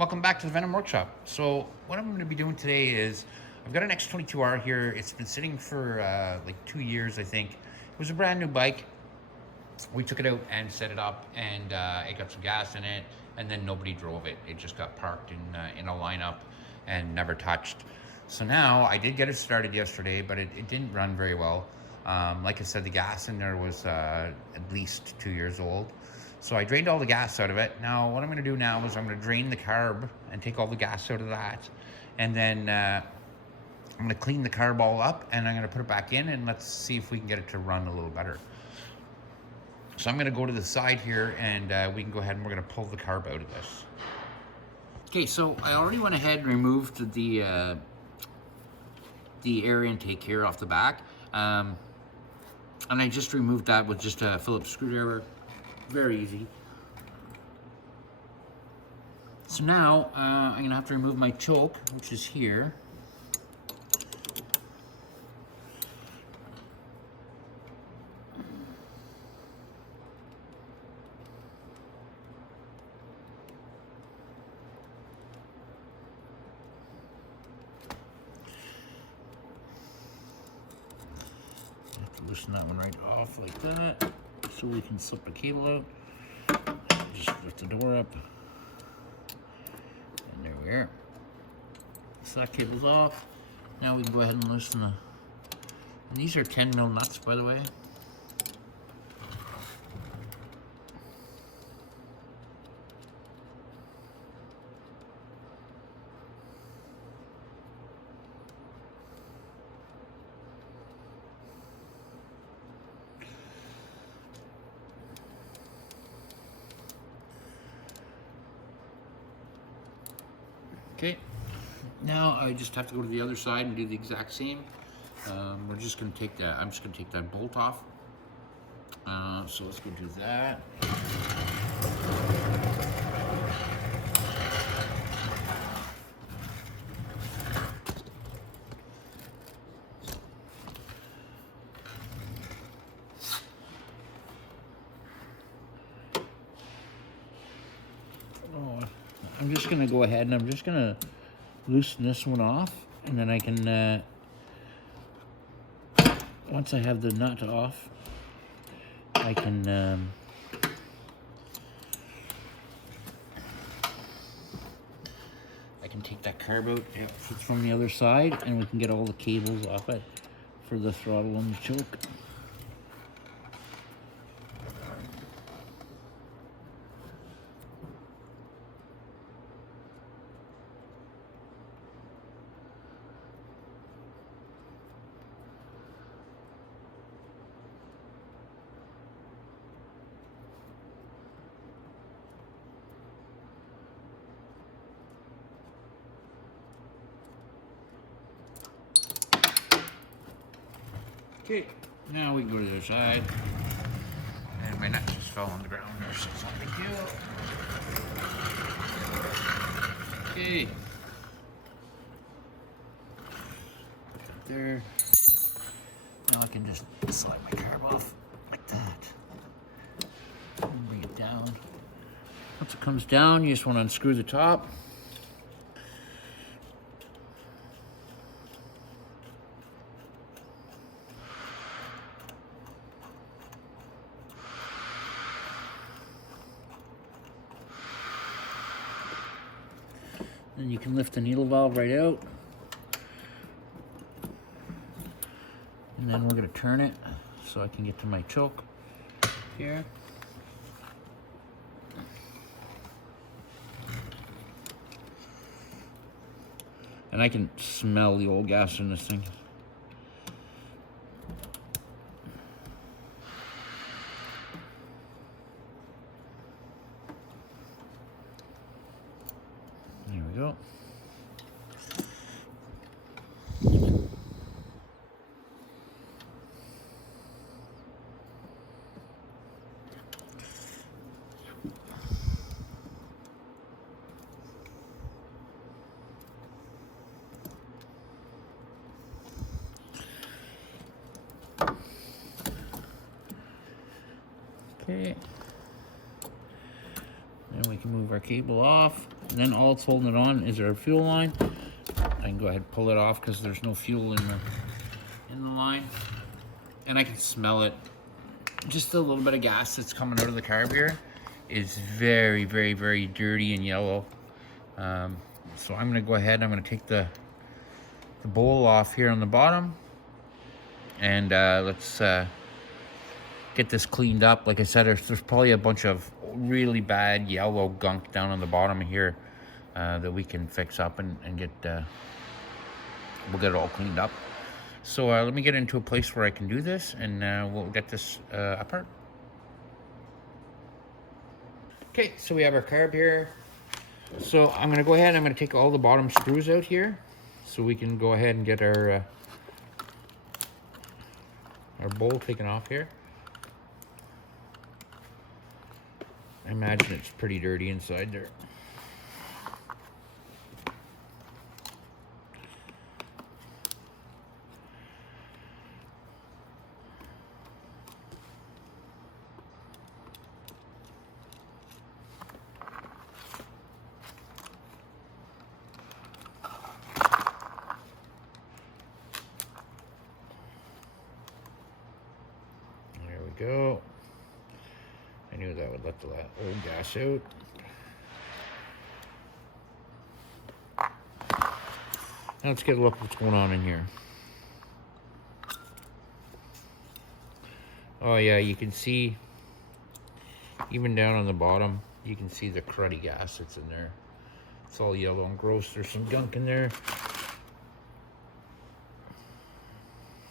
Welcome back to the Venom Workshop. So what I'm going to be doing today is I've got an X22R here. It's been sitting for like 2 years, I think. It was a brand new bike. We took it out and set it up, and it got some gas in it, and then nobody drove it. It just got parked in a lineup and never touched. So now I did get it started yesterday, but it didn't run very well. Like I said, the gas in there was at least 2 years old. So I drained all the gas out of it. Now what I'm gonna do now is I'm gonna drain the carb and take all the gas out of that. And then I'm gonna clean the carb all up, and I'm gonna put it back in, and let's see if we can get it to run a little better. So I'm gonna go to the side here, and we can go ahead and we're gonna pull the carb out of this. Okay, so I already went ahead and removed the air intake here off the back. And I just removed that with just a Phillips screwdriver. Very easy. So now I'm gonna have to remove my choke, which is here. Loosen that one right off like that, so we can slip the cable out. Just lift the door up, and there we are. So that cable's off. Now we can go ahead and loosen the. And these are 10mm nuts, by the way. Okay, now I just have to go to the other side and do the exact same. We're just going to take that. I'm just going to take that bolt off. So let's go do that. I'm just going to go ahead and I'm just going to loosen this one off, and then I can, once I have the nut off, I can take that carb out from the other side, and we can get all the cables off it for the throttle and the choke. Okay, now we can go to the other side. And my nut just fell on the ground there, so it's not a big deal. Okay. Put that there. Now I can just slide my carb off like that. And bring it down. Once it comes down, you just want to unscrew the top. And you can lift the needle valve right out. And then we're going to turn it so I can get to my choke here. And I can smell the old gas in this thing. There we go. Okay. Then we can move our cable off. And then all it's holding it on is our fuel line. I can go ahead and pull it off because there's no fuel in the line. And I can smell it. Just a little bit of gas that's coming out of the carb here is very, very, very dirty and yellow. So I'm gonna go ahead, I'm gonna take the bowl off here on the bottom, and let's get this cleaned up. Like I said, there's probably a bunch of really bad yellow gunk down on the bottom here that we can fix up and get, we'll get it all cleaned up. So let me get into a place where I can do this, and we'll get this apart. Okay, so we have our carb here. So I'm gonna go ahead, I'm gonna take all the bottom screws out here so we can go ahead and get our bowl taken off here. I imagine it's pretty dirty inside there. Go. I knew that would let the old gas out. Now let's get a look at what's going on in here. Oh yeah, you can see even down on the bottom, you can see the cruddy gas that's in there. It's all yellow and gross. There's some gunk in there.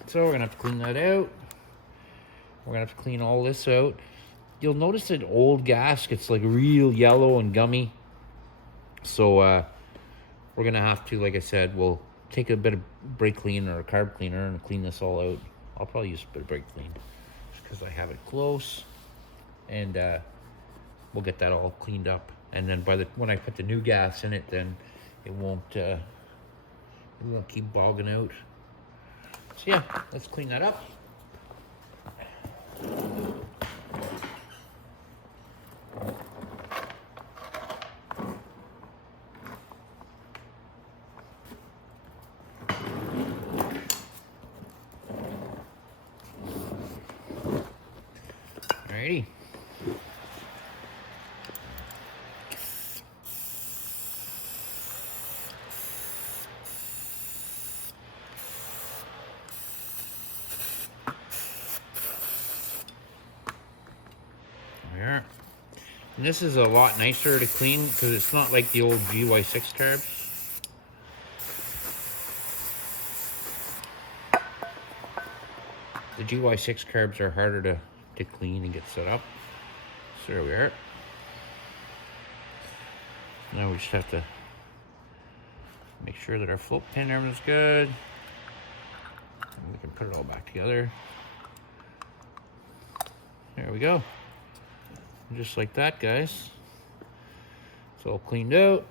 So we're gonna have to clean that out. We're gonna have to clean all this out. You'll notice that old gas gets like real yellow and gummy. So we're gonna have to, like I said, we'll take a bit of brake clean or a carb cleaner and clean this all out. I'll probably use a bit of brake clean just because I have it close, and we'll get that all cleaned up. And then when I put the new gas in it, then it won't keep bogging out. So yeah, let's clean that up. Alrighty. There. And this is a lot nicer to clean because it's not like the old GY6 carbs. The GY6 carbs are harder to clean and get set up. So there we are. Now we just have to make sure that our float pin, everything's good. And we can put it all back together. There we go. And just like that, guys. It's all cleaned out.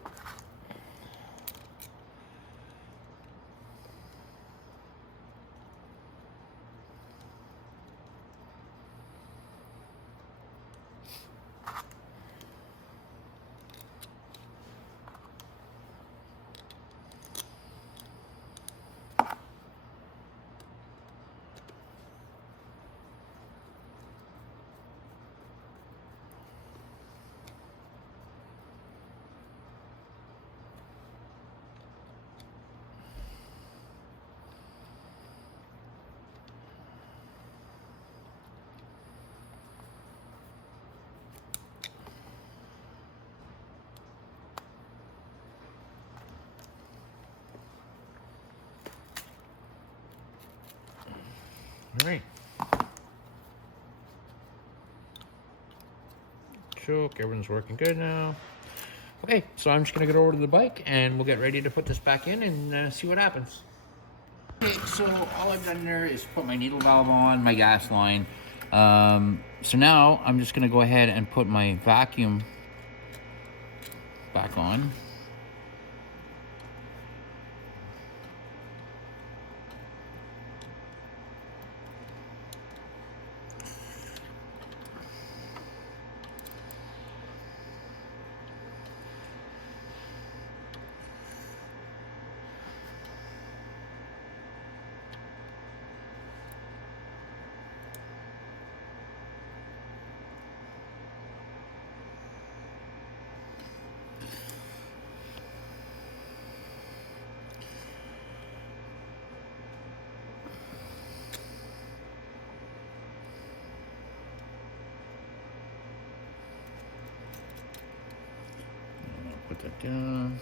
All right. Choke, everyone's working good now. Okay, so I'm just gonna get over to the bike and we'll get ready to put this back in and see what happens. Okay, so all I've done there is put my needle valve on, my gas line. So now I'm just gonna go ahead and put my vacuum back on. that down.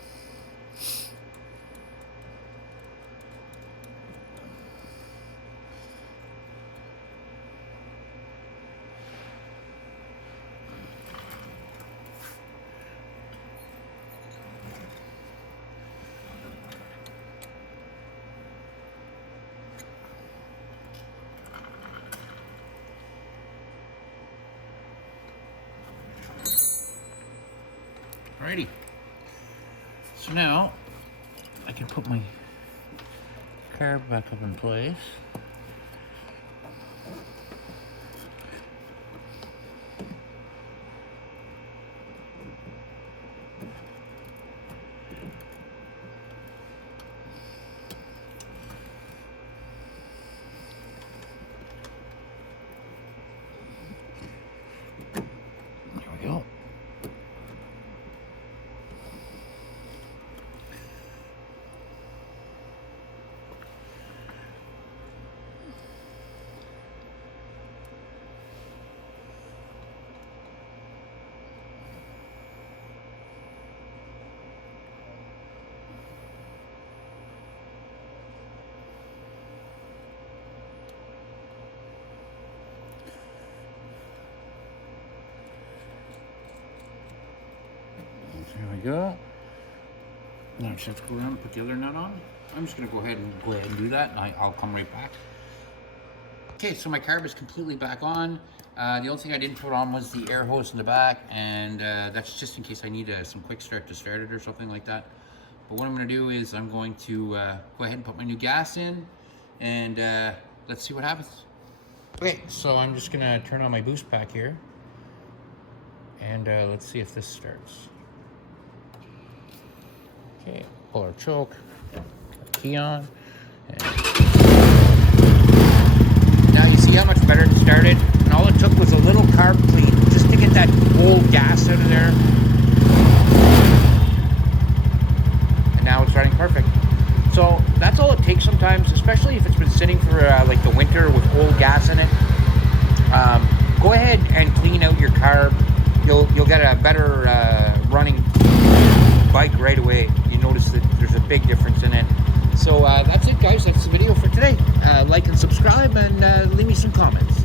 Alrighty, so now I can put my carb back up in place. There we go. There we go. Now I just have to go around and put the other nut on. I'm just gonna go ahead and do that, and I'll come right back. Okay, so my carb is completely back on. The only thing I didn't put on was the air hose in the back, and that's just in case I need some quick start to start it or something like that. But what I'm gonna do is I'm going to go ahead and put my new gas in, and let's see what happens. Okay, so I'm just gonna turn on my boost pack here, and let's see if this starts. Okay, pull our choke, key on, and now you see how much better it started, and all it took was a little carb clean just to get that old gas out of there, and now it's running perfect. So that's all it takes sometimes, especially if it's been sitting for like the winter with old gas in it. Go ahead and clean out your carb. You'll get a better running bike right away. You notice that there's a big difference in it. So that's it, guys. That's the video for today. Like and subscribe, and leave me some comments.